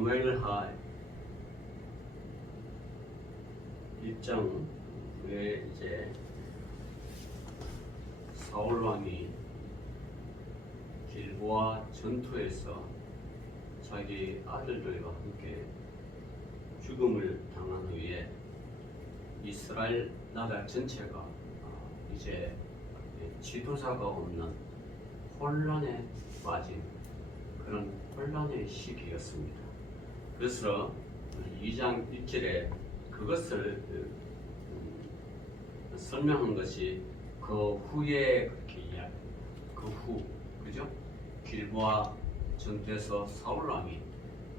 사무엘하 1장 왜 이제 사울 왕이 길보아 전투에서 자기 아들들과 함께 죽음을 당한 후에 이스라엘 나라 전체가 이제 지도자가 없는 혼란에 빠진 그런 혼란의 시기였습니다. 그래서 2장 1절에 그것을 설명한 것이 그 후에 그렇게 이야기, 그 후, 그죠? 길보아 전투에서 사울 왕이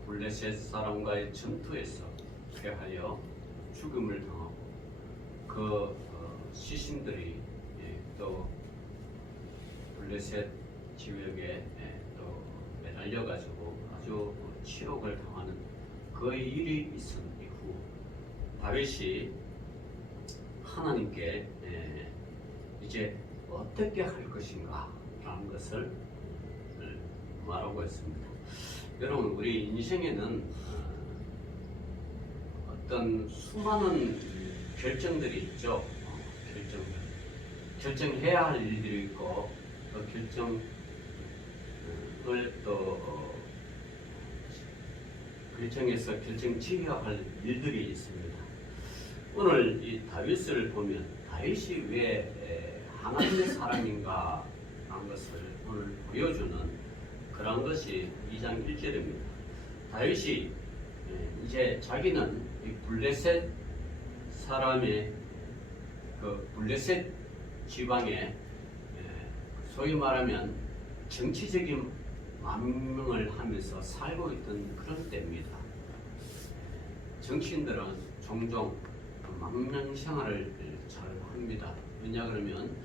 블레셋 사람과의 전투에서 패하여 죽음을 당하고 그 시신들이 또 블레셋 지역에 또 매달려가지고 아주 치욕을 당하는 그 일이 있은 이후 다윗이 하나님께 이제 어떻게 할 것인가 라는 것을 말하고 있습니다. 여러분, 우리 인생에는 어떤 수많은 결정들이 있죠. 결정해야 할 일들이 있고 또 결정해서 결정지어야 할 일들이 있습니다. 오늘 이 다윗을 보면 다윗이 왜 하나님의 사람인가 하는 것을 오늘 보여주는 그런 것이 2장 1절입니다. 다윗이 이제 자기는 이 블레셋 사람의 그 블레셋 지방에 소위 말하면 정치적인 망명을 하면서 살고 있던 그런 때입니다. 정치인들은 종종 망명 생활을 잘 합니다. 왜냐 그러면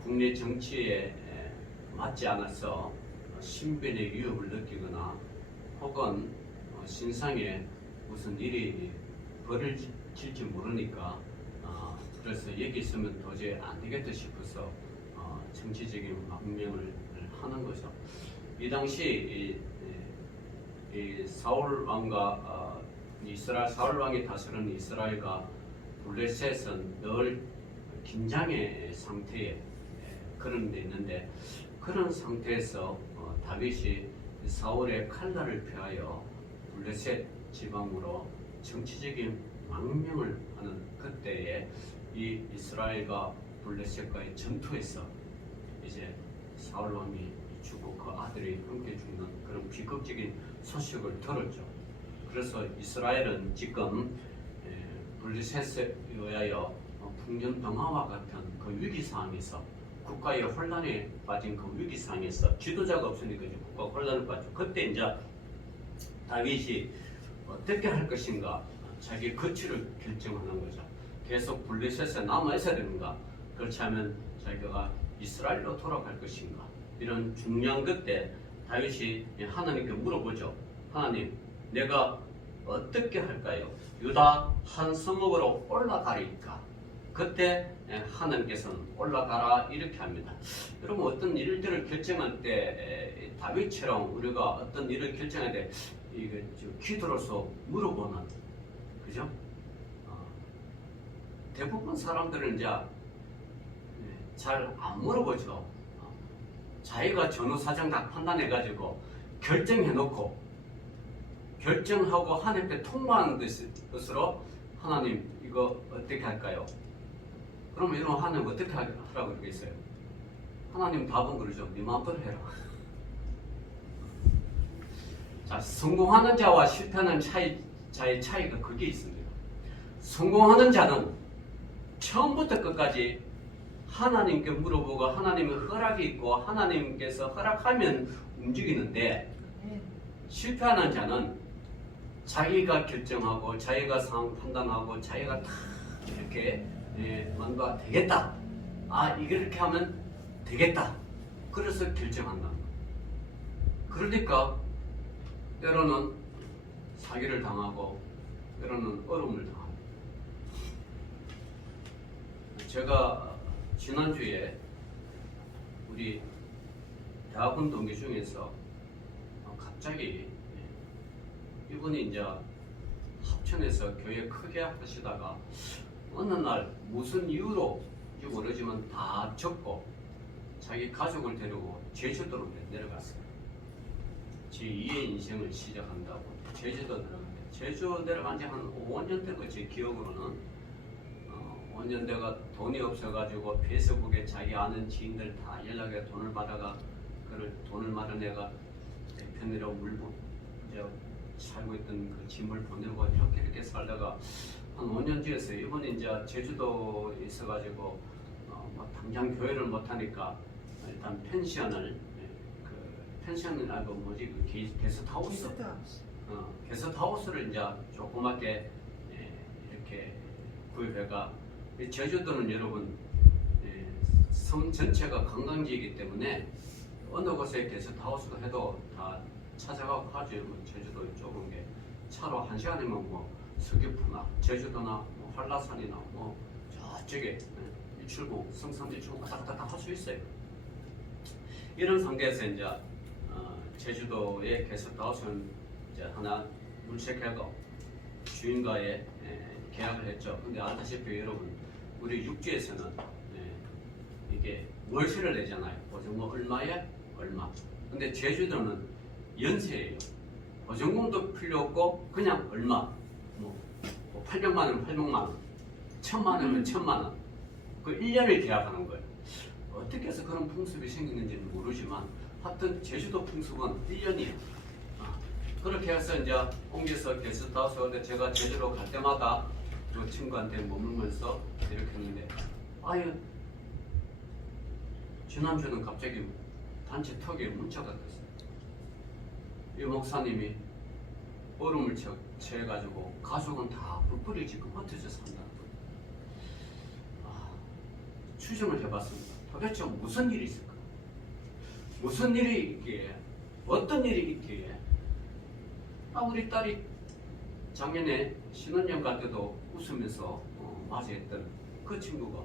국내 정치에 맞지 않아서 신변의 위협을 느끼거나 혹은 신상에 무슨 일이 벌어질지 모르니까 그래서 여기 있으면 도저히 안 되겠다 싶어서 정치적인 망명을 하는 거죠. 이 당시 이 사울 왕과 이스라엘 사울 왕이 다스리는 이스라엘과 블레셋은 늘 긴장의 상태에 그런 데 있는데 그런 상태에서 다윗이 사울의 칼날을 피하여 블레셋 지방으로 정치적인 망명을 하는 그때에 이 이스라엘과 블레셋과의 전투에서 이제 사울 왕이 죽고 그 아들이 함께 죽는 그런 비극적인 소식을 들었죠. 그래서 이스라엘은 지금 블레셋에 의하여 풍년병화와 같은 그 위기 상황에서 국가의 혼란에 빠진 그 위기 상황에서 지도자가 없으니까 이제 국가 혼란에 빠져. 그때 이제 다윗이 어떻게 할 것인가 자기 거취를 결정하는 거죠. 계속 블레셋에 남아 있어야 되는가? 그렇지 않으면 자기가 이스라엘로 돌아갈 것인가? 이런 중요한 그때 다윗이 하나님께 물어보죠. 하나님, 내가 어떻게 할까요? 유다 한 성읍으로 올라가리까? 그때 하나님께서는 올라가라 이렇게 합니다. 여러분, 어떤 일들을 결정할 때 다윗처럼 우리가 어떤 일을 결정할 때 이게 기도로서 물어보는, 그죠? 대부분 사람들은 이제 잘 안 물어보죠. 자기가 전후사정 다 판단해가지고 결정해놓고 결정하고 하나님께 통보하는 것으로 하나님 이거 어떻게 할까요? 그러면 이런 하나님 어떻게 하라고 그러겠어요? 하나님 답은 그러죠. 네 마음대로 해라. 자, 성공하는 자와 실패하는 자의 차이가 그게 있습니다. 성공하는 자는 처음부터 끝까지 하나님께 물어보고 하나님의 허락이 있고 하나님께서 허락하면 움직이는데 실패하는 자는 자기가 결정하고 자기가 상황 판단하고 자기가 다 이렇게 뭔가 되겠다. 이렇게 하면 되겠다. 그래서 결정한다. 그러니까 때로는 사기를 당하고 때로는 어려움을 당합니다. 제가 지난주에 우리 대학원 동기 중에서 갑자기 이분이 이제 합천에서 교회 크게 하시다가 어느 날 무슨 이유로 모르지만 다 접고 자기 가족을 데리고 제주도로 내려갔어요. 제2의 인생을 시작한다고 제주도 내려갔는데 제주 내려간 지 한 5년 된 거 제 기억으로는 5년 돼가 돈이 없어가지고 페이스북에 자기 아는 지인들 다 연락해 돈을 받아가 그를 돈을 마련해가 편의로 물고 이제 살고 있던 그 짐을 보내고 이렇게 살다가 한 5년 뒤에서 이번에 이제 제주도에 있어가지고 뭐 당장 교회를 못 하니까 일단 펜션을 펜션은 아니고 뭐지 그 게스트하우스 게스트하우스를 이제 조그맣게 이렇게 구입해가 제주도는 여러분 섬 전체가 관광지이기 때문에 어느 곳에 게스트하우스도 해도 다 찾아가고 하죠. 뭐 제주도 좁은 게 차로 1시간이면 뭐 서귀포나 제주도나 뭐 한라산이나 뭐 저쪽에 일출봉, 성산 일출봉 왔다 갔다 다 할 수 있어요. 이런 상태에서 이제 제주도의 게스트하우스는 이제 하나 물색하고 주인과의 계약을 했죠. 근데 알다시피 여러분 우리 육지에서는 이게 월세를 내잖아요. 보증금 얼마에 얼마. 근데 제주도는 연세예요. 보증금도 필요 없고 그냥 얼마. 뭐 800만 원이면 800만 원, 1000만 원이면 1000만 원. 그 1년을 계약하는 거예요. 어떻게 해서 그런 풍습이 생기는지는 모르지만 하여튼 제주도 풍습은 1년이에요. 그렇게 해서 이제 옮겨서 게스트하우스 올 때 제가 제주도 갈 때마다 그 친구한테 머물면서 이렇게 했는데 아유 지난주는 갑자기 단체 턱에 문자가 떴어요. 이 목사님이 얼음을 채워가지고 가족은 다 불불이 지금 흩어져 산다. 추정을 해봤습니다. 도대체 무슨 일이 있을까? 무슨 일이 있기에 어떤 일이 있기에 우리 딸이 작년에 신혼여행 갈 때도 웃으면서 맞이했던 그 친구가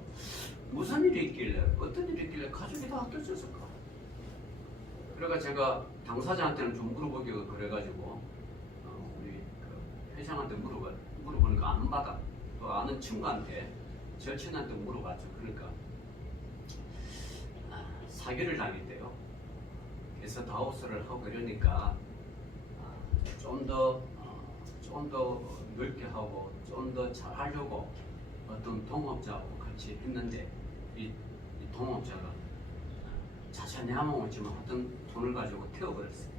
무슨 일이 있길래 어떤 일이 있길래 가족이 다 흩어졌을까? 그래가 제가 당사자한테는 좀 물어보기가 그래가지고 우리 그 회장한테 물어보니까 안 받아. 또 아는 친구한테 절친한테 물어봤죠. 그러니까 사기를 당했대요. 그래서 다우스를 하고 이러니까 좀 더 넓게 하고 좀 더 잘하려고 어떤 동업자하고 같이 했는데 이 동업자가 자세히 하면 없지만 어떤 돈을 가지고 태워버렸어요.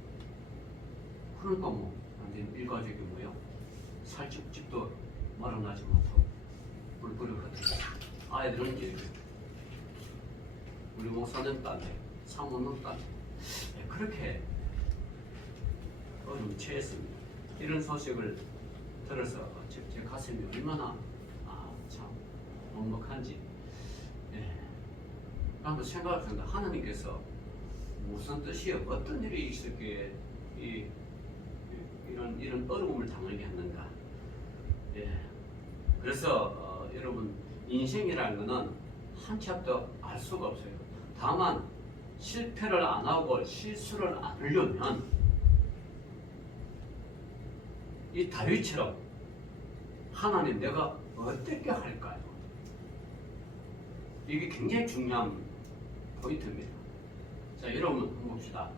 그러니까 뭐 완전 일가족이 뭐요 살집도 마련하지 못하고 불불이 흩어져. 아이들은 이제 우리 목사님도 안 돼, 사모님도 안 돼. 그렇게 어려움 처했습니다. 이런 소식을 들어서 제 가슴이 얼마나 참 먹먹한지 한번 생각해봤는데 하나님께서 무슨 뜻이요? 어떤 일이 있었기에 이런 어려움을 당하게 했는가? 그래서 여러분 인생이라는 것은 한치 앞도 알 수가 없어요. 다만 실패를 안 하고 실수를 안 하려면 이 다윗처럼 하나님 내가 어떻게 할까요? 이게 굉장히 중요한 포인트입니다. 자, 여러분 한번 봅시다.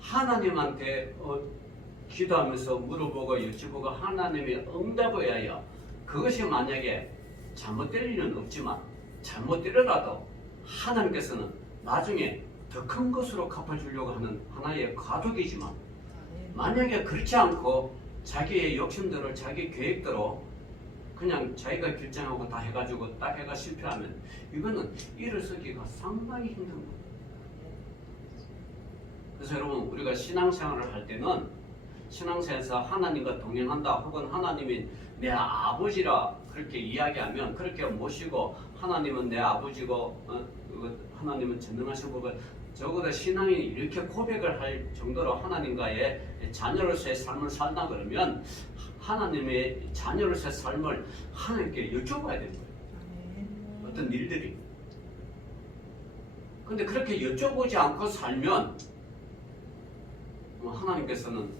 하나님한테 기도하면서 물어보고 여쭤보고 하나님이 응답을 해야 그것이 만약에 잘못될 일은 없지만 잘못되더라도 하나님께서는 나중에 더 큰 것으로 갚아주려고 하는 하나의 과도기지만 만약에 그렇지 않고 자기의 욕심대로 자기 계획대로 그냥 자기가 결정하고 다 해가지고 딱 해가 실패하면 이거는 일을 쓰기가 상당히 힘든 거예요. 그래서 여러분 우리가 신앙생활을 할 때는 신앙생활에서 하나님과 동행한다 혹은 하나님이 내 아버지라 그렇게 이야기하면 그렇게 모시고 하나님은 내 아버지고 하나님은 전능하신 법을 적어도 신앙이 이렇게 고백을 할 정도로 하나님과의 자녀로서의 삶을 산다 그러면 하나님의 자녀로서의 삶을 하나님께 여쭤봐야 되는 거예요. 어떤 일들이. 근데 그렇게 여쭤보지 않고 살면 하나님께서는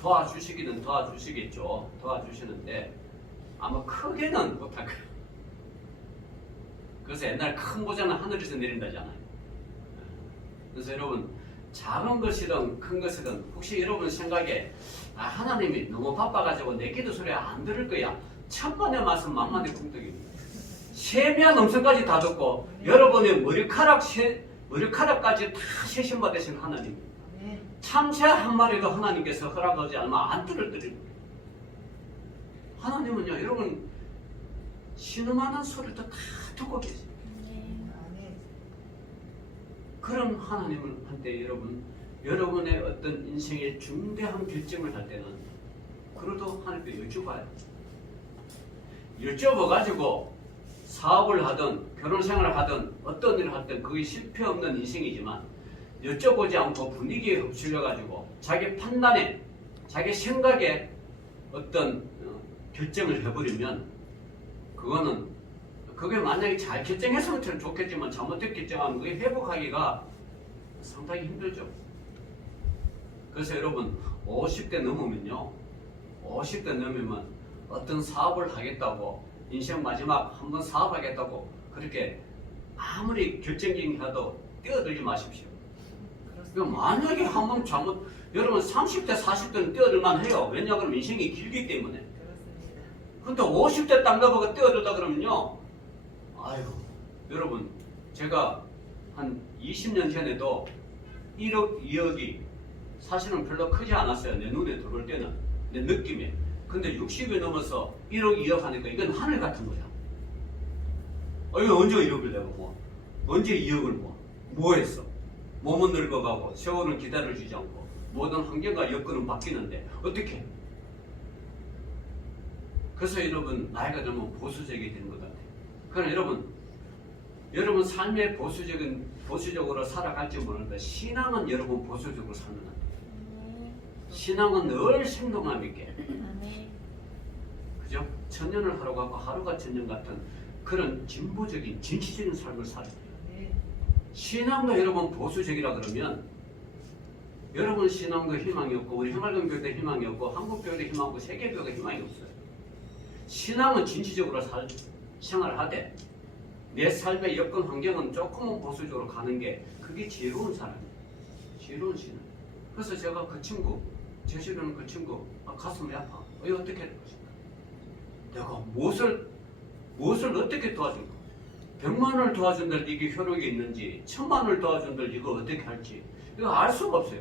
도와주시기는 도와주시겠죠. 도와주시는데 아마 크게는 못할 거예요. 그래서 옛날 큰 보자는 하늘에서 내린다잖아요. 그래서 여러분 작은 것이든 큰 것이든 혹시 여러분 생각에 하나님이 너무 바빠가지고 내 기도 소리 안 들을 거야. 천만의 말씀 만만의 궁떡입니다. 세미한 음성까지 다 듣고 여러분의 머리카락까지 다 세심 받으신 하나님. 참새 한 마리도 하나님께서 허락하지 않으면 안 들을 드립니다. 하나님은요, 여러분 신음하는 소리도 다 듣고 계세요. 그런 하나님을 한때 여러분의 어떤 인생의 중대한 결정을 할 때는 그래도 하나님께 여쭤봐요. 여쭤봐가지고 사업을 하든 결혼생활을 하든 어떤 일을 하든 그게 실패 없는 인생이지만 여쭤보지 않고 분위기에 휩쓸려가지고 자기 판단에 자기 생각에 어떤 결정을 해버리면 그게 만약에 잘 결정했으면 좋겠지만 잘못된 결정하면 그게 회복하기가 상당히 힘들죠. 그래서 여러분 50대 넘으면 어떤 사업을 하겠다고 인생 마지막 한번 사업하겠다고 그렇게 아무리 결정적인 해도 뛰어들지 마십시오. 만약에 한번 여러분 30대 40대는 뛰어들만 해요. 왜냐하면 인생이 길기 때문에. 근데 50대 딱 넘어가 뛰어들다 그러면요, 아유, 여러분 제가 한 20년 전에도 1억 2억이 사실은 별로 크지 않았어요. 내 눈에 들어올 때는, 내 느낌에. 근데 60이 넘어서 1억 2억 하니까 이건 하늘 같은 거야. 이거 언제 1억을 내고 언제 2억을 뭐 했어? 몸은 늙어가고 세월은 기다려주지 않고 모든 환경과 여건은 바뀌는데 어떻게? 그래서 여러분 나이가 들면 보수적이 되는 것 같아요. 그러나 여러분 삶의 보수적으로 살아갈지 모르는데 신앙은 여러분 보수적으로 살면 안 돼요. 신앙은 늘 생동감 있게. 그죠? 천년을 하루 갖고 하루가 천년 같은 그런 진보적인 진취적인 삶을 살아야 돼요. 신앙도 여러분 보수적이라 그러면 여러분 신앙도 희망이 없고 우리 해맑은교회도 희망이 없고 한국교회도 희망이 없고 세계교회도 희망이 없어요. 신앙은 진취적으로 생활을 하되 내 삶의 여건 환경은 조금은 보수적으로 가는 게 그게 지혜로운 사람이에요. 지혜로운 신앙. 그래서 제가 제시로는 그 친구 가슴이 아파. 이거 어떻게 할 것인가? 내가 무엇을 어떻게 도와줄까? 100만원을 도와준들 이게 효력이 있는지 1000만원을 도와준들 이거 어떻게 할지 이거 알 수가 없어요.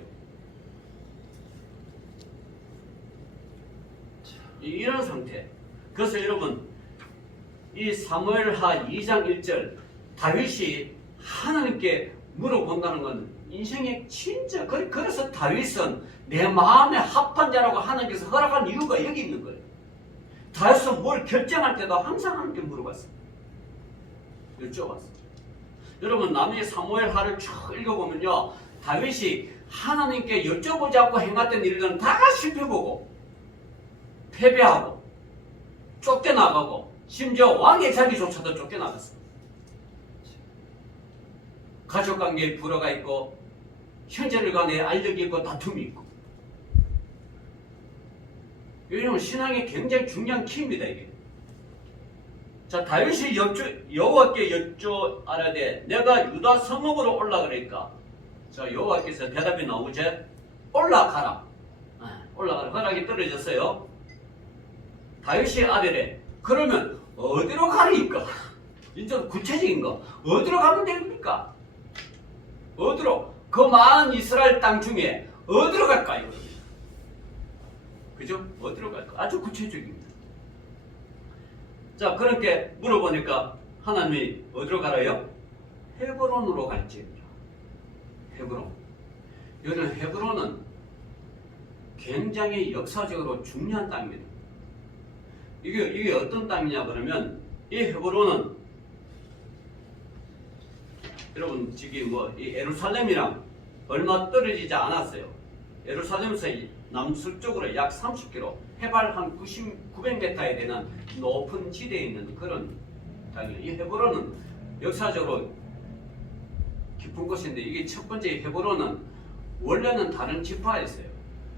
이런 상태. 그래서 여러분 이 사무엘하 2장 1절 다윗이 하나님께 물어본다는 건 인생의 진짜 그래서 다윗은 내 마음에 합한 자라고 하나님께서 허락한 이유가 여기 있는 거예요. 다윗은 뭘 결정할 때도 항상 하나님께 물어봤어요. 여쭤봤어요. 여러분 남의 사무엘하를 쭉 읽어보면요 다윗이 하나님께 여쭤보지 않고 행했던 일들은 다 실패보고 패배하고 쫓겨나가고 심지어 왕의 자리조차도 쫓겨나갔어요. 가족관계에 불화가 있고 형제들 간에 알력이 있고 다툼이 있고 이러면 신앙이 굉장히 중요한 키입니다. 이게. 자 다윗이 여호와께 여쭤아라되 내가 유다 성읍으로 올라가니까 자 여호와께서 대답이 나오죠. 올라가라. 올라가라. 허락이 떨어졌어요. 다윗이 아들에 그러면 어디로 가니까? 이제 구체적인 거 어디로 가면 됩니까? 어디로? 그 많은 이스라엘 땅 중에 어디로 갈까요? 그죠? 어디로 갈까? 아주 구체적입니다. 자 그렇게 물어보니까 하나님이 어디로 가라요? 헤브론으로 갈지입니다. 헤브론. 여기는 헤브론은 굉장히 역사적으로 중요한 땅입니다. 이게 어떤 땅이냐 그러면 이 헤브론은 여러분 지금 이 예루살렘이랑 얼마 떨어지지 않았어요. 예루살렘에서 남서쪽으로 약 30km, 해발 한 900m에 되는 높은 지대에 있는 그런 땅이에요. 이 헤브론은 역사적으로 깊은 곳인데 이게 첫 번째 헤브론은 원래는 다른 지파였어요.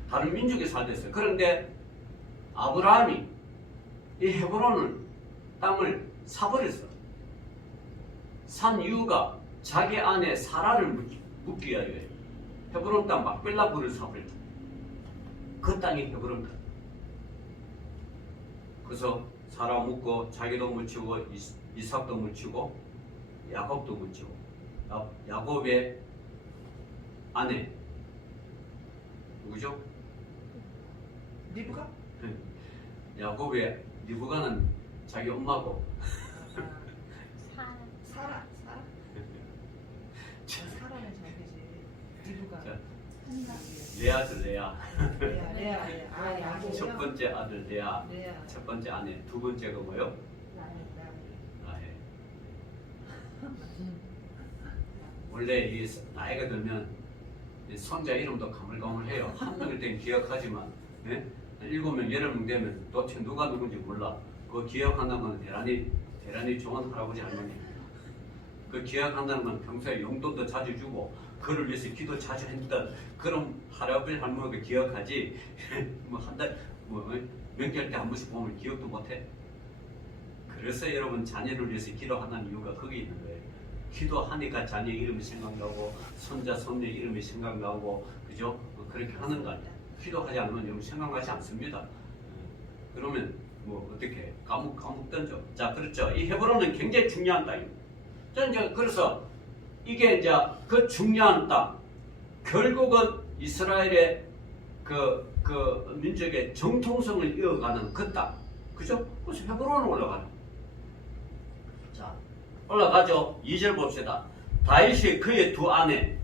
다른 민족이 살았어요. 그런데 아브라함이 이 헤브론을 땅을 사버렸어. 산 이유가 자기 아내 사라를 묻기 위하여예요. 헤브론 땅 막벨라 굴을 사버렸다. 그 땅이 헤브론 땅. 그래서 사라 묻고 자기도 묻히고 이삭도 묻히고 야곱도 묻히고 야곱의 아내 누구죠? 리브가? 야곱의 리브가는 자기 엄마고 사라. 사라는 자기지. 리브가. 레 아들 레아. 레아. 첫 번째 아들 레아. 레아. 첫 번째 아내. 두 번째가 뭐요? 라헬. 원래 이 나이가 들면 손자 이름도 가물가물해요. 한 명일 땐 기억하지만 7명, 8명 되면 도대체 누가 누군지 몰라. 그거 기억한다는 건 대란이 좋은 할아버지 할머니. 그 기억한다는 건 평소에 용돈도 자주 주고 그를 위해서 기도 자주 했던 그런 할아버지 할머니가 기억하지. 뭐 한 달, 명절 때 한 번씩 보면 기억도 못해. 그래서 여러분 자녀를 위해서 기도하는 이유가 거기 있는 거예요. 기도하니까 자녀 이름이 생각나고 손자 손녀 이름이 생각나고 그죠? 그렇게 하는 거 아니야. 기도하지 않으면 여러분 생각나지 않습니다. 그러면 뭐 어떻게 까묵 던져. 자, 그렇죠. 이 헤브론은 굉장히 중요한 땅입니다. 저는 이제 그래서 이게 이제 그 중요한 땅, 결국은 이스라엘의 그 민족의 정통성을 이어가는 그 땅, 그죠? 그래서 헤브론으로 올라가는. 자, 올라가죠. 2절 봅시다. 다윗이 그의 두 아내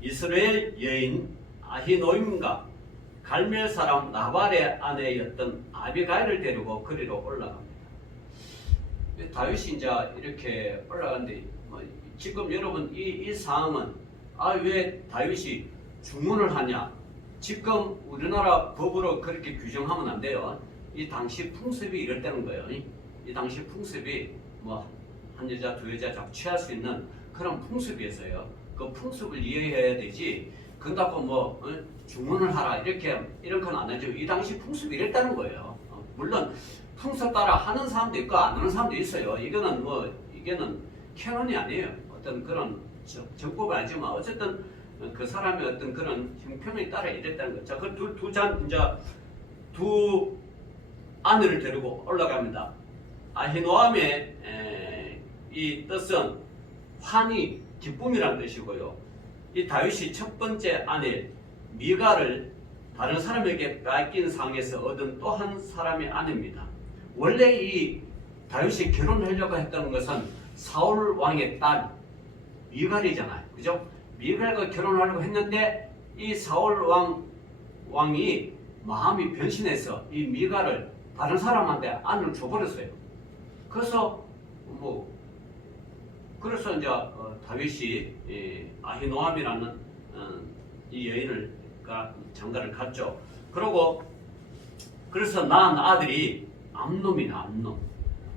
이스라엘 여인 아히노임과 갈멜 사람 나발의 아내였던 아비가일을 데리고 그리로 올라갑니다. 다윗이 이제 이렇게 올라가는데 지금 여러분 이 상황은 왜 다윗이 중언을 하냐? 지금 우리나라 법으로 그렇게 규정하면 안 돼요. 이 당시 풍습이 이럴 때는 거예요. 이 당시 풍습이 뭐 한 여자 두 여자 잡취할 수 있는 그런 풍습이었어요. 그 풍습을 이해해야 되지. 그런다고 뭐 중언을 하라 이런 건 안 하죠. 이 당시 풍습이 이랬다는 거예요. 물론 풍습 따라 하는 사람도 있고 안 하는 사람도 있어요. 이게는 캐논이 아니에요. 어떤 그런 정법이 아니지만 어쨌든 그 사람의 어떤 그런 형편에 따라 이랬다는 거죠. 자, 그 두 아내를 데리고 올라갑니다. 아히노암의 이 뜻은 환희, 기쁨이라는 뜻이고요. 이 다윗이 첫 번째 아내 미가를 다른 사람에게 뺏긴 상에서 얻은 또 한 사람의 아내입니다. 원래 이 다윗이 결혼하려고 했던 것은 사울 왕의 딸 미갈이잖아요. 그죠? 미갈과 결혼하려고 했는데 이 사울 왕이 마음이 변신해서 이 미갈을 다른 사람한테 아내를 줘버렸어요. 그래서 이제 다윗이 아히노암이라는 이 여인을 장가를 갔죠. 그래서 낳은 아들이 암놈이나 암놈.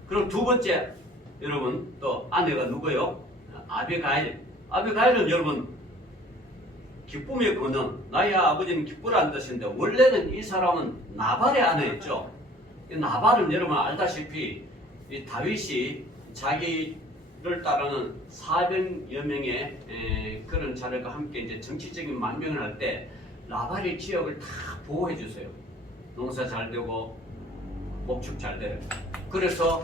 그리고 두 번째 여러분 또 아내가 누구요? 아비가일은 여러분 기쁨의 근원. 나의 아버지는 기쁘라는 뜻인데 원래는 이 사람은 나발의 아내였죠. 이 나발은 여러분 알다시피 이 다윗이 자기를 따르는 400여 명의 그런 자들과 함께 이제 정치적인 망명을 할 때 나발의 지역을 다 보호해 주세요. 농사 잘 되고 목축 잘 돼요. 그래서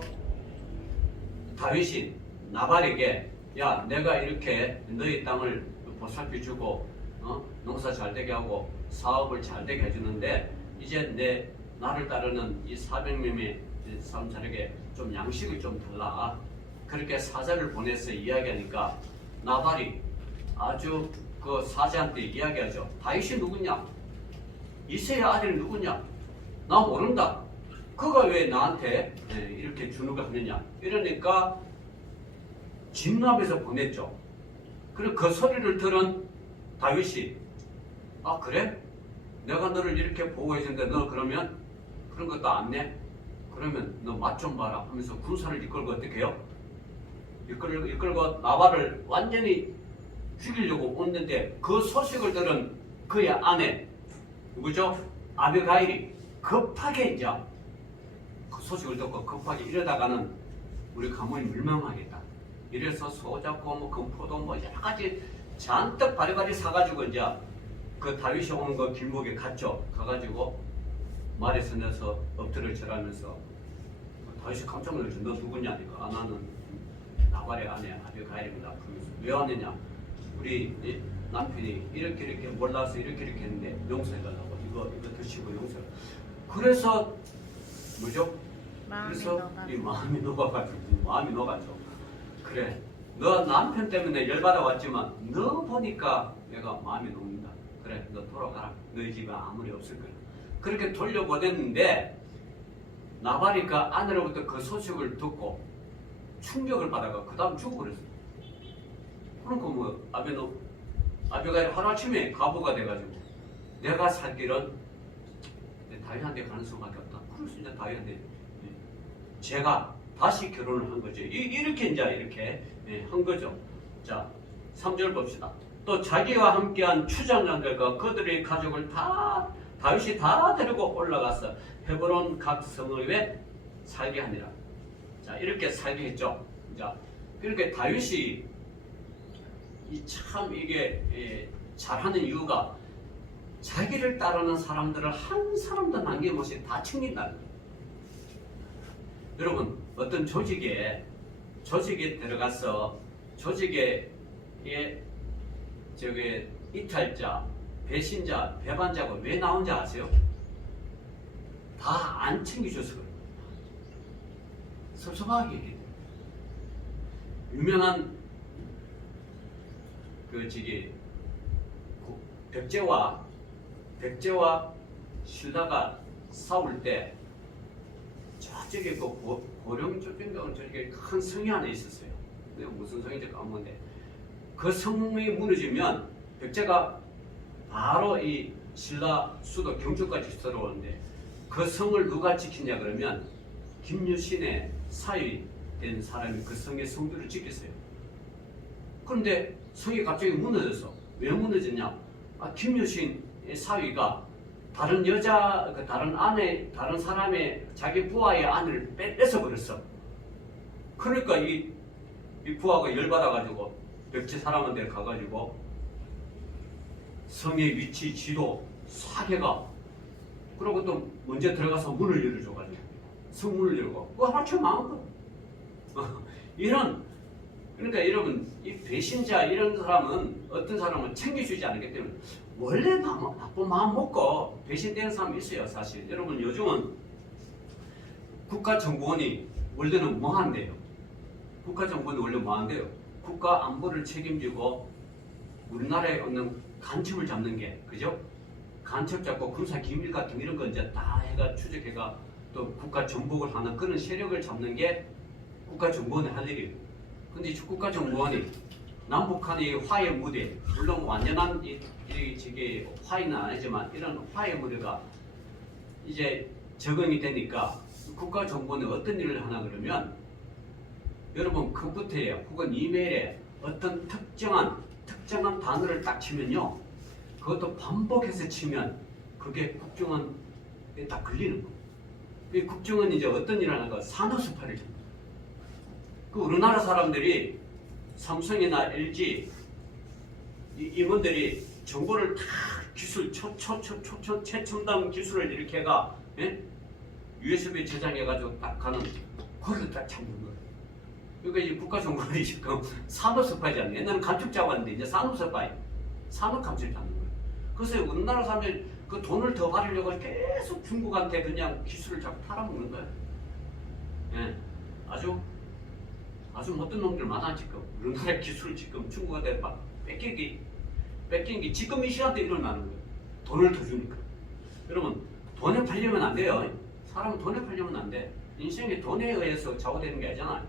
다윗이 나발에게 야, 내가 이렇게 너희 땅을 보살펴 주고 농사 잘 되게 하고 사업을 잘 되게 해주는데 이제 나를 따르는 이 400명의 사람들에게 좀 양식을 좀 달라. 그렇게 사자를 보내서 이야기하니까 나발이 아주 그 사자한테 이야기하죠. 다윗이 누구냐? 이새의 아들이 누구냐? 나 모른다. 그가 왜 나한테 이렇게 주는 거 하느냐? 이러니까 진압해서 보냈죠. 그리고 그 소리를 들은 다윗이 그래? 내가 너를 이렇게 보호해 주는데 너 그러면 그런 것도 안 내? 그러면 너 맛 좀 봐라 하면서 군사를 이끌고 어떻게 해요? 이끌고 나발을 완전히 죽이려고 오는데 그 소식을 들은 그의 아내 누구죠? 아비가일이 급하게 이제 그 소식을 듣고 급하게 이러다가는 우리 가문이 멸망하겠다. 이래서 소잡고 뭐 금포도 뭐 여러 가지 잔뜩 바리바리 사가지고 이제 그 다윗이 오는 그 길목에 갔죠. 가가지고 말에서 내서 엎드려 절하면서 다윗이 깜짝 놀랐죠. 너 누구냐니까. 아, 나는 나발의 아내 아비가일입니다. 그러면서 왜 왔느냐? 우리 남편이 이렇게 몰라서 이렇게 했는데 용서해달라고 이거 드시고 용서. 그래서 뭐죠? 그래서 이 마음이 녹아가죠. 그래, 너 남편 때문에 열받아 왔지만 너 보니까 내가 마음이 녹는다. 그래, 너 돌아가라. 너희 집에 아무리 없을 거야. 그렇게 돌려보냈는데 나발이가 아내로부터 그 소식을 듣고 충격을 받아가 그 다음 죽어버렸어. 그러니까 뭐 아비가일 하루아침에 과부가 돼가지고 내가 살 길은 다윗한테 가는 수밖에 없다. 그래서 이제 다윗한테 제가 다시 결혼을 한 거죠. 이렇게 한 거죠. 자, 3절 봅시다. 또 자기와 함께한 추장장들과 그들의 가족을 다윗이 다 데리고 올라가서 헤브론 각 성읍에 살게 하니라. 자, 이렇게 살게 했죠. 자, 그렇게 다윗이 참 이게 잘하는 이유가 자기를 따르는 사람들을 한 사람도 남김없이 다 챙긴다는 거예요. 여러분, 어떤 조직에 들어가서 조직에 저기 이탈자, 배신자, 배반자가 왜 나온지 아세요? 다 안 챙겨줘서 그래요. 섭섭하게 얘기해요. 유명한 백제와 신라가 싸울 때 저쪽에 그 고령 쪽인가 저쪽에 큰 성이 하나 있었어요. 내가 무슨 성인지 까먹었는데 그 성이 무너지면 백제가 바로 이 신라 수도 경주까지 들어오는데 그 성을 누가 지키냐 그러면 김유신의 사위된 사람이 그 성의 성들을 지켰어요. 그런데 성이 갑자기 무너졌어. 왜 무너졌냐? 김유신의 사위가 다른 여자, 다른 사람의 자기 부하의 아내를 뺏어 버렸어. 그러니까 이 부하가 열받아가지고 백제 사람한테 가가지고 성의 위치, 지도, 사계가 그리고 또 먼저 들어가서 문을 열어줘가지고 성문을 열고 그거 하나쯤 망한 거야. 그러니까 여러분 이 배신자 이런 사람은 어떤 사람은 챙겨주지 않기 때문에 원래 나쁜 마음 먹고 배신되는 사람이 있어요. 사실 여러분 요즘은 국가정보원이 원래는 뭐 한대요? 국가정보원이 원래 뭐 한대요? 국가 안보를 책임지고 우리나라에 없는 간첩을 잡는 게 그죠? 간첩 잡고 군사 기밀 같은 이런 거 이제 다 해가 추적해가 또 국가 정복을 하는 그런 세력을 잡는 게 국가정보원이 할 일이에요. 근데 국가정보원이 남북한의 화해 무대, 물론 완전한 저게 화해는 아니지만 이런 화해 무대가 이제 적응이 되니까 국가정보원이 어떤 일을 하나 그러면 여러분 컴퓨터에 혹은 이메일에 어떤 특정한 단어를 딱 치면요 그것도 반복해서 치면 그게 국정원에 딱 걸리는 거예요. 이 국정원이 이제 어떤 일을 하는가 산업 스파이를 잡는 거예요. 그 우리나라 사람들이 삼성이나 LG 임원들이 정보를 다 기술 최첨단 기술을 이렇게 해가 USB 저장해가지고 딱 가는 그걸 딱 잡는 거예요. 그러니까 이 국가정보원이 지금 산업 스파이잖아요. 옛날에는 간첩 잡았는데 이제 산업 스파이, 산업 감시를 잡는 거예요. 그래서 우리나라 사람들이 그 돈을 더 받으려고 계속 중국한테 그냥 기술을 자꾸 팔아먹는 거예요. 예, 아주 못된 놈들 많아 지금. 우리나라 기술을 지금 중국한테 막 뺏긴 게 지금 이 시간대 일어나는 거예요. 돈을 더 주니까. 여러분 돈에 팔리면 안 돼요. 사람은 돈에 팔리면 안 돼. 인생이 돈에 의해서 좌우되는 게 아니잖아요.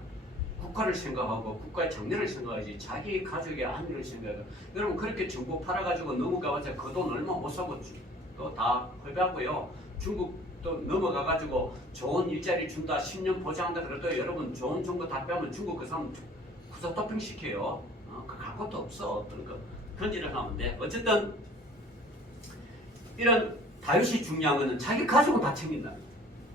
국가를 생각하고 국가의 장래를 생각하지 자기 가족의 안위를 생각하고 여러분 그렇게 정보 팔아가지고 넘어가봤자 그 돈 얼마 못 사고 또 다 헐배하고요. 중국도 넘어가가지고 좋은 일자리 준다 10년 보장한다 그래도 여러분 좋은 정보 다 빼면 중국 그 사람 구사 토핑 시켜요. 그거 갈 것도 없어. 그런 일을 하면 돼. 어쨌든 이런 다윗이 중요한 것은 자기 가족은 다 챙긴다.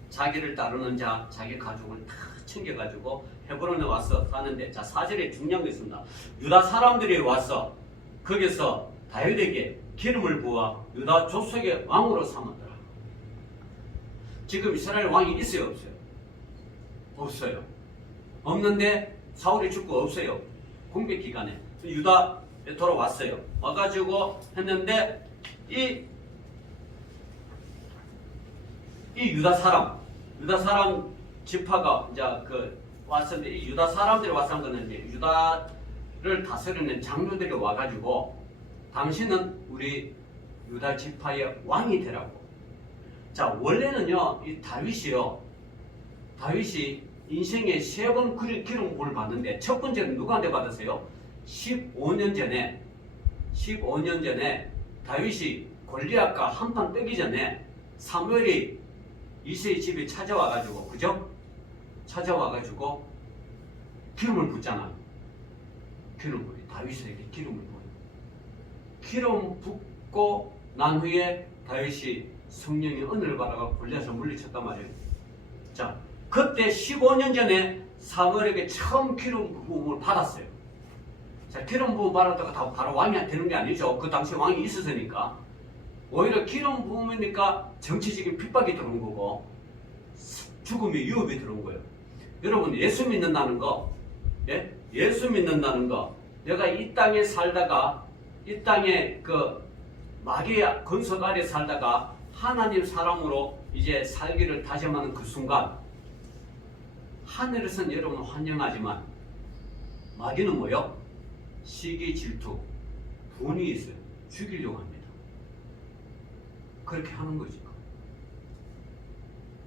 자기를 따르는 자, 자기 가족을 다 챙겨가지고 헤브론에 와서 사는데, 자 4절에 중요한 게 있습니다. 유다 사람들이 와서 거기서 다윗에게 기름을 부어 유다 족속의 왕으로 삼았더라. 지금 이스라엘 왕이 있어요, 없어요? 없어요. 없는데 사울이 죽고 없어요. 공백 기간에 유다에 돌아왔어요. 와가지고 했는데 이 유다 사람 지파가 이제 그 왔었는데, 이 유다 사람들이 왔던 거는 이제 유다를 다스리는 장로들이 와가지고 당신은 우리 유다 지파의 왕이 되라고. 자, 원래는요, 이 다윗이 인생에 3번 기름 부음을 받는데, 첫 번째는 누구한테 받았어요? 15년 전에 다윗이 골리앗과 한판 뜨기 전에 사무엘이 이새의 집에 찾아와가지고, 그죠? 찾아와가지고 기름을 붓잖아. 다윗에게 기름을 부어요. 기름 붓고 난 후에 다윗이 성령의 은혜를 받아가 골리앗을 물리쳤단 말이에요. 자, 그때 15년 전에 사무엘에게 처음 기름 부음을 받았어요. 자, 기름 부음 받았다가 바로 왕이 되는 게 아니죠. 그 당시 왕이 있었으니까. 오히려 기름 부음이니까 정치적인 핍박이 들어온 거고, 죽음의 위협이 들어온 거예요. 여러분, 예수 믿는다는 거, 예수 믿는다는 거, 내가 이 땅에 살다가, 이 땅에 그 마귀의 건설 아래 살다가 하나님 사람으로 이제 살기를 다짐하는 그 순간, 하늘에서는 여러분 환영하지만 마귀는 뭐요? 시기, 질투, 분이 있어요. 죽이려고 합니다. 그렇게 하는 거지.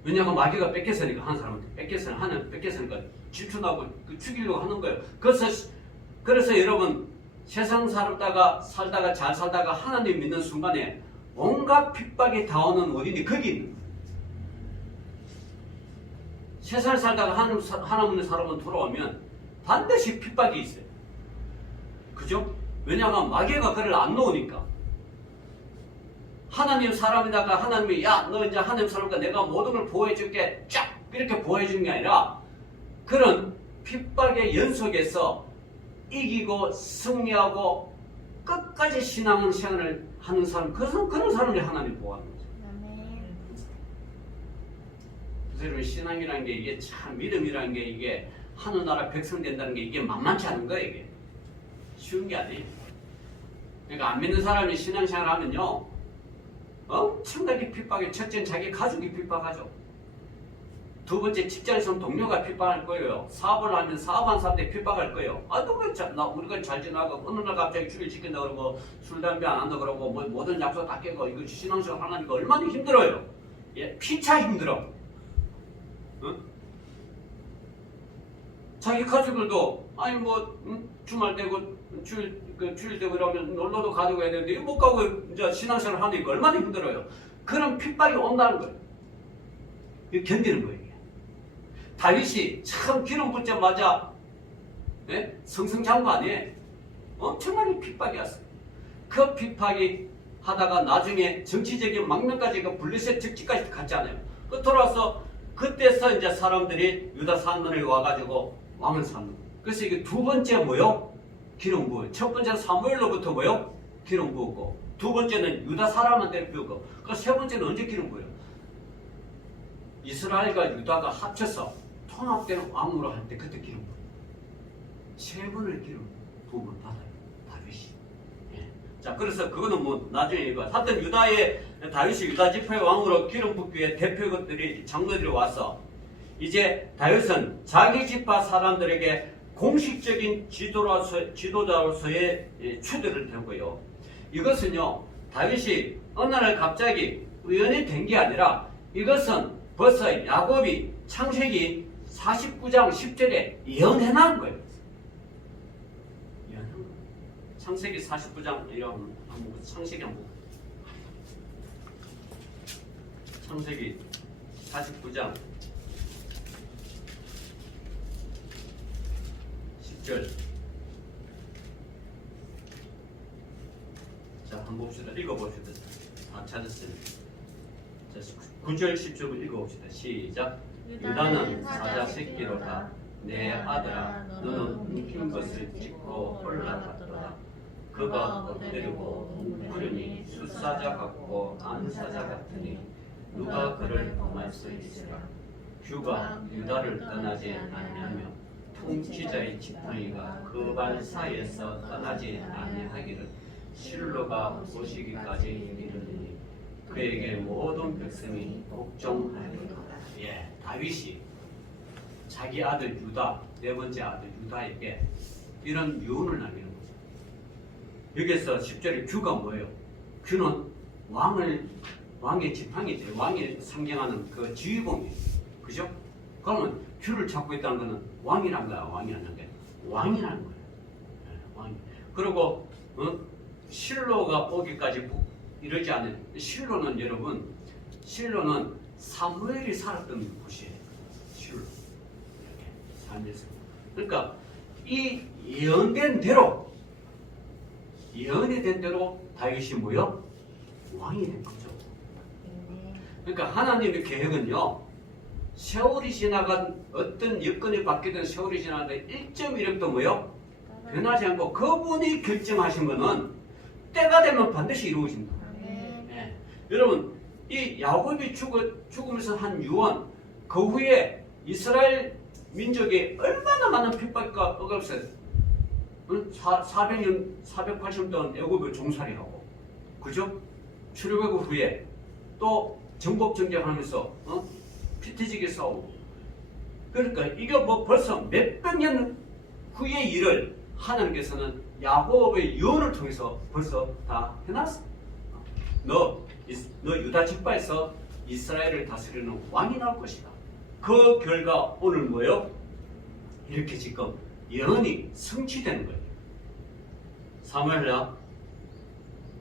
왜냐하면 마귀가 뺏겼으니까, 한 사람한테 뺏겼으니까 질투나고 죽이려고 하는 거예요. 그래서 여러분, 세상 살다가 잘 살다가 하나님 믿는 순간에 온갖 핍박이 다오는 원인이 거기 있는 거예요. 세상 살다가 하나님 믿는 사람은 돌아오면 반드시 핍박이 있어요. 그죠? 왜냐하면 마귀가 그를 안 놓으니까. 하나님 사람이다가 하나님이, 야, 너 이제 하나님 사람이니까 내가 모든 걸 보호해줄게, 쫙 이렇게 보호해주는 게 아니라, 그런 핍박의 연속에서 이기고 승리하고 끝까지 신앙 생활을 하는 사람, 그런 사람을 하나님 보호하는 거죠. 그래서 여러분, 신앙이라는 게, 이게 참 믿음이라는 게, 이게 하늘나라 백성 된다는 게 이게 만만치 않은 거예요. 이게 쉬운 게 아니에요. 그러니까 안 믿는 사람이 신앙생활 하면요, 엄청나게 핍박해. 첫째는 자기 가족이 핍박하죠. 두 번째, 직장에서는 동료가 핍박할 거예요. 사업을 하면 사업한 사람들이 핍박할 거예요. 우리가 잘 지나가고 어느 날 갑자기 주일 지킨다 그러고 술 담배 안 한다 그러고 뭐 모든 약속 다 깨고, 이거 신앙생활 하나니까 얼마나 힘들어요. 예, 피차 힘들어. 응? 자기 가족들도 주말 되고 주일 되고 이러면 놀러도 가지고 해야 되는데 못 가고 이제 신앙생활 하니까 얼마나 힘들어요. 그런 핍박이 온다는 거예요. 이거 견디는 거예요. 이게. 다윗이 참 기름 붓자마자 승승장구하네. 엄청나게 핍박이 왔어요. 그 핍박이 하다가 나중에 정치적인 망명까지 블레셋 적지까지 갔잖아요. 그 돌아와서 그때서 이제 사람들이 유다 산문에 와가지고 왕을 삼는 거예요. 그래서 이게 두 번째 뭐요? 기름 부어. 첫 번째는 사무엘로부터 뭐요? 기름 부었고, 두 번째는 유다 사람한테 부었고, 그 세 번째는 언제 기름 부어요? 이스라엘과 유다가 합쳐서 통합된 왕으로 할 때 그때 기름 부어요. 세 번을 기름 부음을 받아요. 다윗이. 예. 자, 그래서 그거는 뭐 나중에 이거. 하여튼 다윗이 유다 지파의 왕으로 기름 붓기 위해 대표들이 장로들이 와서 이제 다윗은 자기 지파 사람들에게 공식적인 지도자로서의 추대를 되고요. 이것은요, 다윗이 어느 날 갑자기 우연히 된 게 아니라, 이것은 벌써 야곱이 창세기 49장 10절에 예언해놓은 거예요. 창세기 49장 이런 창세기 49장 10절. 자, 한번 봅시다. 읽어봅시다. 다 찾았어요. 9절 10절 읽어봅시다. 시작. 유다는 사자 새끼로다. 내 아들아 너는 움킨 것을 찢고 올라갔더라. 그가 엎드리고 웅크리니 숫사자 같고 안사자 같으니 누가 그를 범할 수 있으랴. 규가 유다를 떠나지 아니하며 통치자의 지팡이가 그 발 사이에서 떠나지 아니하기를 실로가 오시기까지 이르리니 그에게 모든 백성이 복종하리라. 예, 다윗이 자기 아들 유다, 네 번째 아들 유다에게 이런 유언을 남기는 거죠. 여기서 10절에 규가 뭐예요? 규는 왕의 지팡이죠. 왕이 상징하는 그 지휘봉이에요. 그죠? 그러면 규를 찾고 있다는 것은 왕이란 거야, 왕이 아닌 게 왕이라는 거예요. 왕. 그리고 실로가 오기까지 이러지 않는 실로는 여러분, 실로는 사무엘이 살았던 곳이에요. 실로. 이렇게 그러니까 이 예언된 대로, 예언이 된 대로 다윗이 뭐요? 왕이 된 거죠. 그러니까 하나님의 계획은요, 세월이 지나간 어떤 여건이 바뀌든 세월이 지나는데 1.1획도 뭐요? 변하지 않고 그분이 결정하신 거는 때가 되면 반드시 이루어진다. 네. 여러분, 이 야곱이 죽으면서 한 유언, 그 후에 이스라엘 민족이 얼마나 많은 핍박과 억압을 400년, 480년 동안 애굽에 종살이하고, 그죠? 출애굽 후에 또 정복 정쟁하면서 피태지게 싸우고. 그러니까 이게 뭐 벌써 몇백 년 후의 일을 하나님께서는 야곱의 유언을 통해서 벌써 다 해놨어. 너 유다 지파에서 이스라엘을 다스리는 왕이 나올 것이다. 그 결과 오늘 뭐예요? 이렇게 지금 예언이 성취되는 거예요. 사무엘하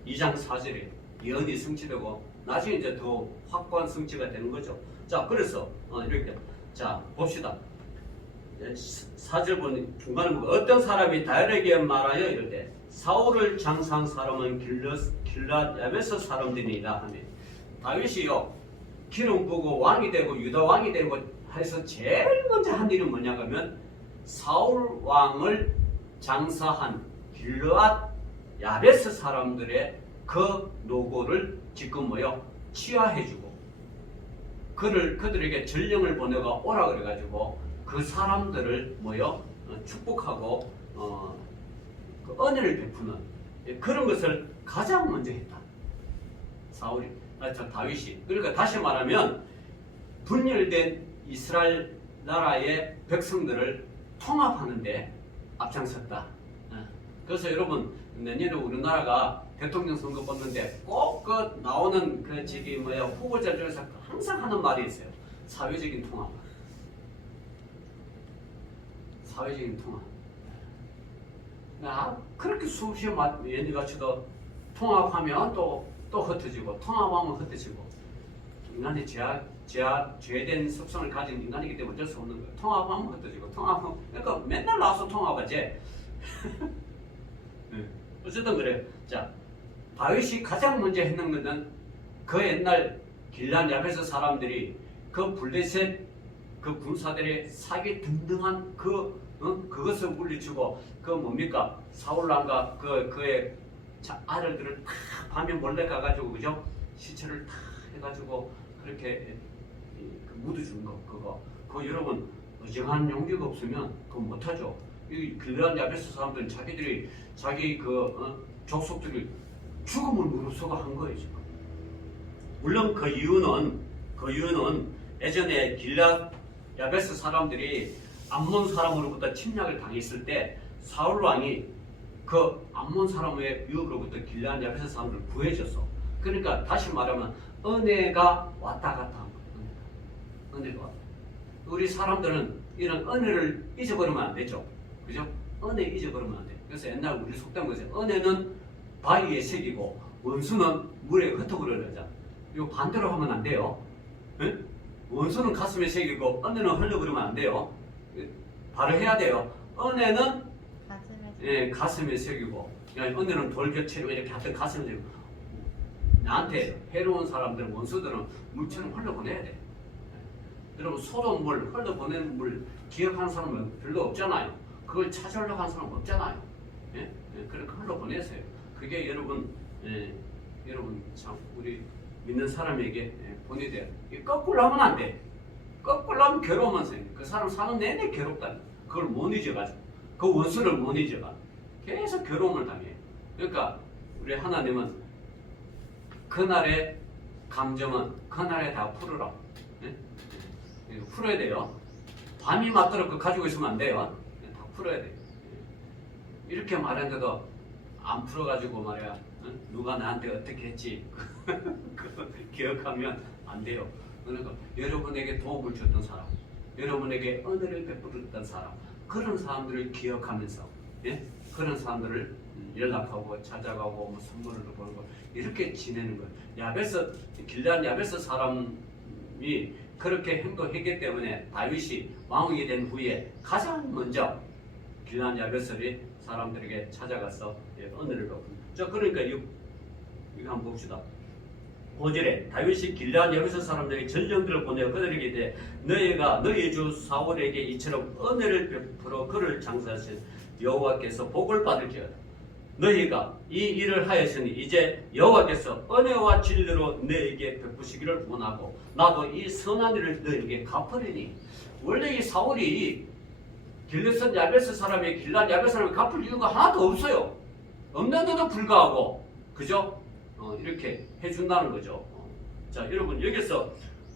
2장 4절에 예언이 성취되고 나중에 이제 더 확고한 성취가 되는 거죠. 자, 그래서 이렇게 자 봅시다. 4절 보니 중간에 어떤 사람이 다윗에게 말하여 이럴 때 사울을 장사한 사람은 길랏 야베스 사람들이다 하며 다윗이요 기름 부고 왕이 되고 유다 왕이 되고 해서 제일 먼저 한 일은 뭐냐 하면 사울 왕을 장사한 길르앗 야베스 사람들의 그 노고를 지금 뭐요 치하해주고 그들에게 전령을 보내고 오라 그래가지고 그 사람들을 뭐요 축복하고 그 은혜를 베푸는 그런 것을 가장 먼저 했다. 사울이 다윗이. 그러니까 다시 말하면 분열된 이스라엘 나라의 백성들을 통합하는데 앞장섰다. 그래서 여러분 내년에 우리나라가 대통령 선거 뽑는데 꼭 그 나오는 그 저기 후보자 중에서 항상 하는 말이 있어요. 사회적인 통합. 사회적인 통합. 그렇게 수없이 연주가치도 통합하면 또 흩어지고 통합하면 흩어지고 인간이 죄된 습성을 가진 인간이기 때문에 어쩔 수 없는 거예요. 통합하면 흩어지고 통합하면 그러니까 맨날 나와서 통합하지. 어쨌든 그래. 자, 다윗이 가장 먼저 했는 것은 그 옛날 길란 야베스 사람들이 그 블레셋 그 군사들의 사기 등등한 그것을 물리치고 그 뭡니까 사울왕과 그의 아들들을 다 밤에 몰래 가가지고 그죠 시체를 다 해가지고 그렇게 묻어준 거 그거 여러분 어정한 용기가 없으면 그거 못하죠. 이 길란 야베스 사람들은 자기들이 자기 족속들이 죽음을 무릅쓰고 한 거예요 지금. 물론 그 이유는 예전에 길란 야베스 사람들이 암몬 사람으로부터 침략을 당했을 때 사울 왕이 그 암몬 사람의 유혹으로부터 길란 야베스 사람들을 구해줬어. 그러니까 다시 말하면 은혜가 왔다 갔다 한 거예요. 은혜가 왔다. 우리 사람들은 이런 은혜를 잊어버리면 안 되죠. 그죠? 은혜 잊어버리면 안 돼. 그래서 옛날 우리 속담 거죠. 은혜는 바위에 새기고 원수는 물에 흩어버리자. 이거 반대로 하면 안 돼요. 네? 원수는 가슴에 새기고 은혜는 흘려버리면 안 돼요. 바로 해야 돼요. 은혜는 가슴에 새기고 은혜는 돌격체로 이렇게 하여튼 가슴에 새기고 나한테 해로운 사람들은 원수들은 물처럼 흘러보내야 돼. 여러분 소도 물 흘러보내는 물 기억하는 사람은 별로 없잖아요. 그걸 찾으려고 하는 사람은 없잖아요. 예? 예, 그렇게 흘러보내세요. 그게 여러분 여러분 참 우리 믿는 사람에게 보내야 돼요. 거꾸로 하면 안 돼. 거꾸로 하면 괴로우면 생겨. 그 사람 사는 내내 괴롭다. 그걸 못 잊어가지고 그 원수를 못 잊어가. 계속 괴로움을 당해. 그러니까 우리 하나님은 그날의 감정은 그날에 다 풀으라. 예? 예, 풀어야 돼요. 밤이 맞도록 그 가지고 있으면 안 돼요. 예, 다 풀어야 돼. 예. 이렇게 말했는데도 안 풀어가지고 말이야. 어? 누가 나한테 어떻게 했지? 그거 기억하면 안 돼요. 그러니까 여러분에게 도움을 줬던 사람, 여러분에게 은혜를 베풀었던 사람, 그런 사람들을 기억하면서, 예? 그런 사람들을 연락하고 찾아가고 뭐 선물을 보는 거 이렇게 지내는 거예요. 길르앗 야베스 사람이 그렇게 행동했기 때문에 다윗이 왕이 된 후에 가장 먼저 길르앗 야베스 사람들에게 찾아가서 은혜를 베푼다. 자, 그러니까 이거 한번 봅시다. 5절에 다윗이 길르앗 야베스 사람들에게 전령들을 보내어 그들에게 이르되 너희가 너희 주 사울에게 이처럼 은혜를 베풀어 그를 장사하신 여호와께서 복을 받을지어다. 너희가 이 일을 하였으니 이제 여호와께서 은혜와 진리로 너희에게 베푸시기를 원하고 나도 이 선한 일을 너희에게 갚으리니. 원래 이 사울이 길르앗 야베스 사람에게 갚을 이유가 하나도 없어요. 없는데도 불구하고 그죠? 이렇게 해준다는 거죠. 자, 여러분 여기서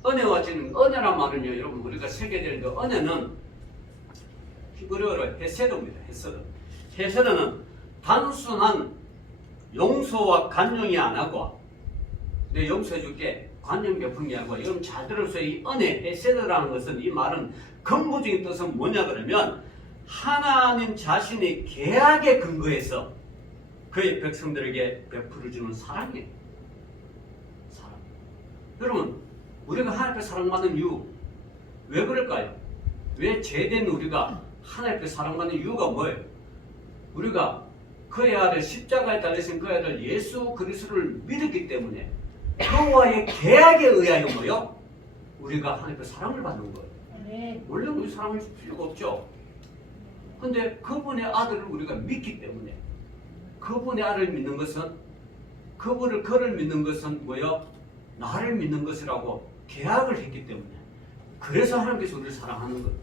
은혜와 진리, 은혜란 말은요, 여러분 우리가 새겨야 되는 그 은혜는 히브리어로 헤세드입니다. 헤세드는 단순한 용서와 간용이 안 하고 내 용서해줄게 관용 베푼 게 아니고 여러분 잘 들으세요. 이 은혜 헤세드라는 것은 이 말은 근본적인 뜻은 뭐냐 그러면 하나님 자신이 계약에 근거해서 그의 백성들에게 베풀어주는 사랑이에요. 사랑. 여러분 우리가 하나님 앞에 사랑받는 이유 왜 그럴까요? 왜 죄된 우리가 하나님 앞에 사랑받는 이유가 뭐예요? 우리가 그의 아들 십자가에 달리신 그의 아들 예수 그리스도를 믿었기 때문에 그와의 계약에 의하여 뭐요? 우리가 하나님 앞에 사랑을 받는 거예요. 네. 원래 우리 사랑을 줄 필요가 없죠. 근데 그분의 아들을 우리가 믿기 때문에 그분의 아들을 믿는 것은 그를 믿는 것은 뭐요? 나를 믿는 것이라고 계약을 했기 때문에 그래서 하나님께서 우리를 사랑하는 거예요.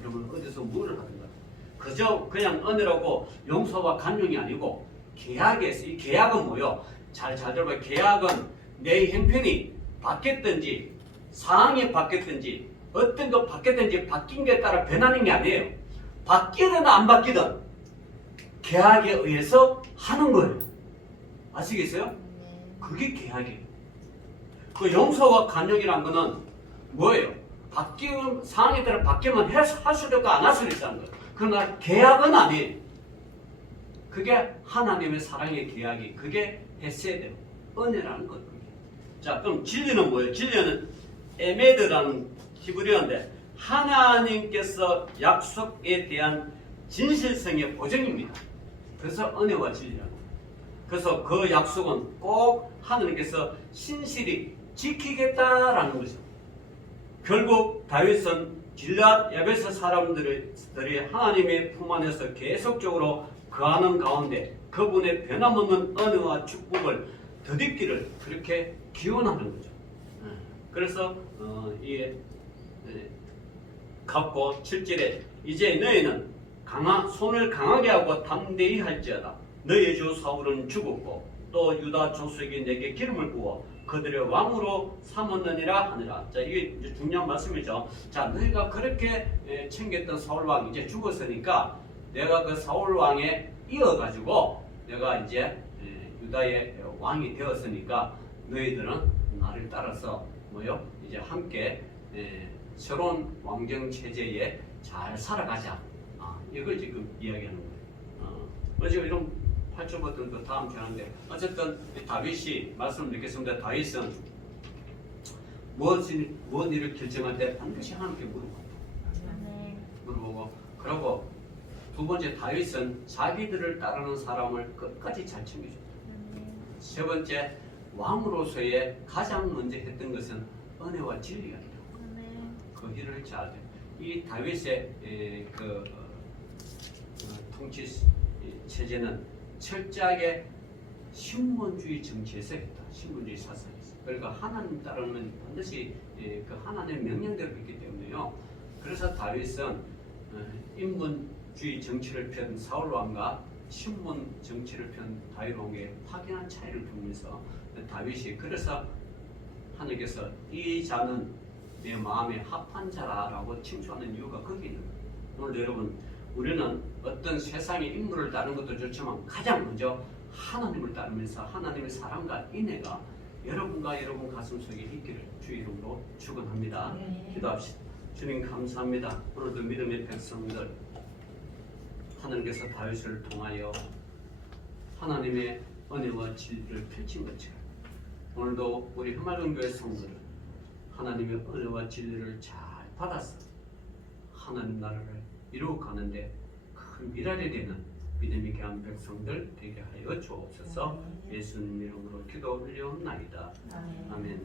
여러분 어디서 뭘 하든가 그저 그냥 은혜라고 용서와 간용이 아니고 계약에서 이 계약은 뭐요? 잘 들어봐요. 계약은 내 형편이 바뀌었든지 상황이 바뀌었든지 어떤 거 바뀌었든지 바뀐 게 따라 변하는 게 아니에요. 바뀌든 안 바뀌든 계약에 의해서 하는 거예요. 아시겠어요? 그게 계약이에요. 그 용서와 간용이란 거는 뭐예요? 바뀌는 상황에 따라 바뀌면 할 수도 있고 안 할 수도 있다는 거예요. 그러나 계약은 아니에요. 그게 하나님의 사랑의 계약이 그게 헤세드 은혜라는 거예요. 자, 그럼 진리는 뭐예요? 진리는 에메드라는 히브리어인데 하나님께서 약속에 대한 진실성의 보증입니다. 그래서 은혜와 진리라는 거예요. 그래서 그 약속은 꼭 하나님께서 신실히 지키겠다라는 거죠. 결국 다윗은 길르앗 야베스 사람들이 하나님의 품 안에서 계속적으로 거하는 가운데 그분의 변함없는 은혜와 축복을 덧입기를 그렇게 기원하는 거죠. 그래서 갖고 7절에 이제 너희는 손을 강하게 하고 담대히 할지어다. 너희 주 사울은 죽었고 또 유다 조수에게 내게 기름을 부어 그들의 왕으로 삼았느니라 하니라. 자, 이게 이제 중요한 말씀이죠. 자, 너희가 그렇게 챙겼던 사울 왕이 이제 죽었으니까 내가 그 사울 왕에 이어가지고 내가 이제 유다의 왕이 되었으니까 너희들은 나를 따라서 뭐요? 이제 함께 새로운 왕정 체제에 잘 살아가자. 이걸 지금 이야기하는 거예요. 지금 이런 8절부터 또 다음 편인데 어쨌든 다윗이 말씀을 드리겠습니다. 다윗은 무엇 일을 결정할 때 반드시 하나님께 물어보고 그리고 두 번째 다윗은 자기들을 따르는 사람을 끝까지 잘 챙겨줍니다. 세 번째 왕으로서의 가장 먼저 했던 것은 은혜와 진리가 있다. 그 일을 잘 돼. 이 다윗의 통치 체제는 철저하게 신분주의 정치에서 했다. 신분주의 사상에서. 그러니까 하나님 따르면 반드시 그 하나님의 명령대로 했기 때문에요. 그래서 다윗은 인본주의 정치를 편 사울 왕과 신분 정치를 편 다윗 왕의 확연한 차이를 두면서 다윗이 그래서 하나님께서 이 자는 내 마음에 합한 자라라고 칭찬하는 이유가 거기 있는 거예요. 오늘 여러분 우리는 어떤 세상의 인물을 따르는 것도 좋지만 가장 먼저 하나님을 따르면서 하나님의 사랑과 인애가 여러분과 여러분 가슴 속에 있기를 주 이름으로 축원합니다. 기도합시다. 주님 감사합니다. 오늘도 믿음의 백성들 하나님께서 다윗을 통하여 하나님의 은혜와 진리를 펼친 것처럼 오늘도 우리 흑마른 교회 성도들은 하나님의 은혜와 진리를 잘 받아서 하나님 나라를 이루어가는데 큰 미랄이 되는 믿음이 귀한 백성들 되게 하여 주옵소서. 예수님 이름으로 기도 올려옵나이다. 아멘.